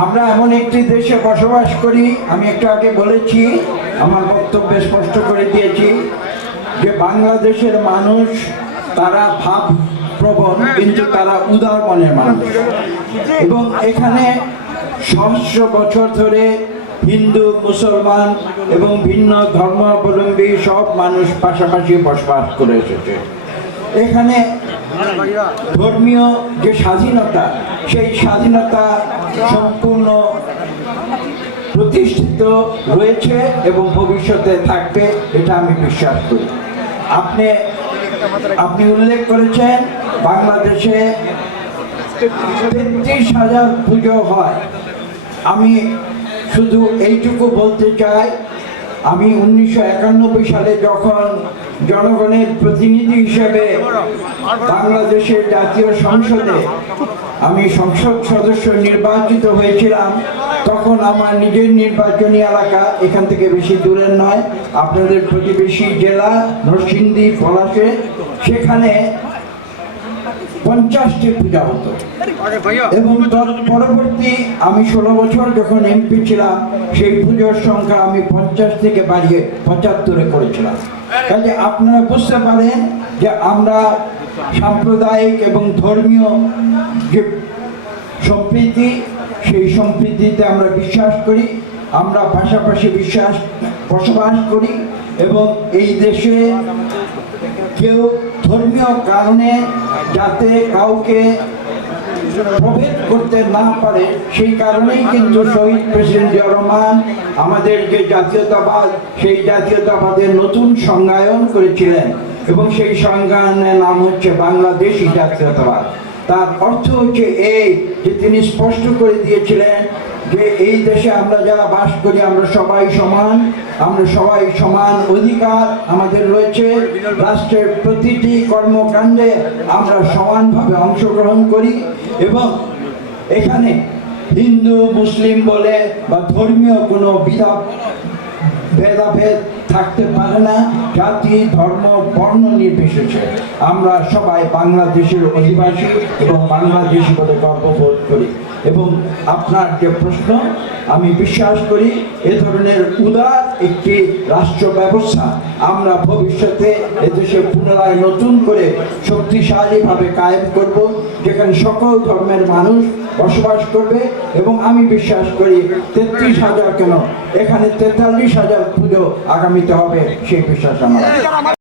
আমরা এমন একটি দেশে বসবাস করি, আমি একটু আগে বলেছি, আমার বক্তব্যে স্পষ্ট করে দিয়েছি যে বাংলাদেশের মানুষ তারা ভাব প্রবণ, কিন্তু তারা উদার মনের মানুষ। এবং এখানে সহস্র বছর ধরে হিন্দু, মুসলমান এবং ভিন্ন ধর্মাবলম্বী সব মানুষ পাশাপাশি বসবাস করে এসেছে। এখানে ধর্মীয় যে স্বাধীনতা, সেই স্বাধীনতা সম্পূর্ণ প্রতিষ্ঠিত রয়েছে এবং ভবিষ্যতে থাকবে, এটা আমি বিশ্বাস করি। আপনি উল্লেখ করেছেন বাংলাদেশে 33,000 পুজো হয়। আমি শুধু এইটুকু বলতে চাই, আমি 1991 সালে যখন জনগণের প্রতিনিধি হিসেবে বাংলাদেশের জাতীয় সংসদে আমি সংসদ সদস্য নির্বাচিত হয়েছিলাম, তখন আমার নিজের নির্বাচনী এলাকা এখান থেকে বেশি দূরের নয়, আপনাদের প্রতিবেশী জেলা নরসিংদী পলাশে, সেখানে 50টি পূজা হতো। এবং পরবর্তী আমি 16 বছর যখন এমপি ছিলাম, সেই পুজোর সংখ্যা আমি 50 থেকে বাড়িয়ে 75 করেছিলাম। কাজে আপনারা বুঝতে পারেন যে আমরা সাম্প্রদায়িক এবং ধর্মীয় যে সম্প্রীতি, সেই সম্প্রীতিতে আমরা বিশ্বাস করি, আমরা পাশাপাশি বসবাস করি। এবং এই দেশে কেউ ধর্মীয় কারণে যাতে কাউকে প্রভেদ করতে না পারে, সেই কারণেই কিন্তু শহীদ প্রেসিডেন্ট জিয়াউর রহমান আমাদের যে জাতীয়তাবাদ, সেই জাতীয়তাবাদের নতুন সংজ্ঞায়ন করেছিলেন এবং সেই সংজ্ঞায়নের নাম হচ্ছে বাংলাদেশী জাতীয়তাবাদ। তার অর্থ হচ্ছে এই যে তিনি স্পষ্ট করে দিয়েছিলেন যে এই দেশে আমরা যারা বাস করি আমরা সবাই সমান, আমরা সবাই সমান অধিকার আমাদের রয়েছে, রাষ্ট্রের প্রতিটি কর্মকাণ্ডে আমরা সমানভাবে অংশগ্রহণ করি এবং এখানে হিন্দু মুসলিম বলে বা ধর্মীয় কোনো ভেদাভেদ থাকতে পারে না। জাতি, ধর্ম, বর্ণ নির্বিশেষে আমরা সবাই বাংলাদেশের অধিবাসী এবং বাংলাদেশী বলে গর্ববোধ করি। এবং আপনার যে প্রশ্ন, আমি বিশ্বাস করি এ ধরনের উদার একটি রাষ্ট্র ব্যবস্থা আমরা ভবিষ্যতে এদেশে পুনরায় নতুন করে শক্তিশালীভাবে কায়েম করব, যেখানে সকল ধর্মের মানুষ বসবাস করবে। এবং আমি বিশ্বাস করি 33,000 কেন, এখানে 43,000 পুজো আগামীতে হবে, সেই বিশ্বাস আমার।